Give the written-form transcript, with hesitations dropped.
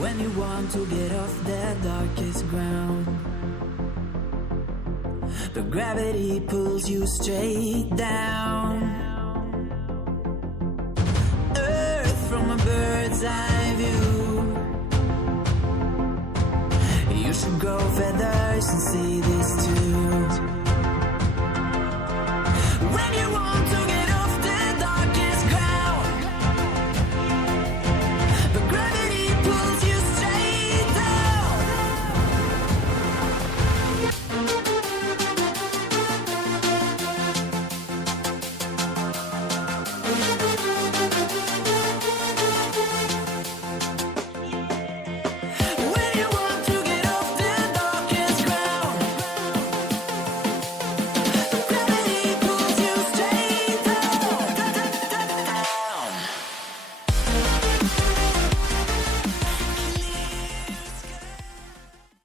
when you want to get off that darkest ground. But gravity pulls you straight down. Earth from a bird's eye view. You should grow feathers and see the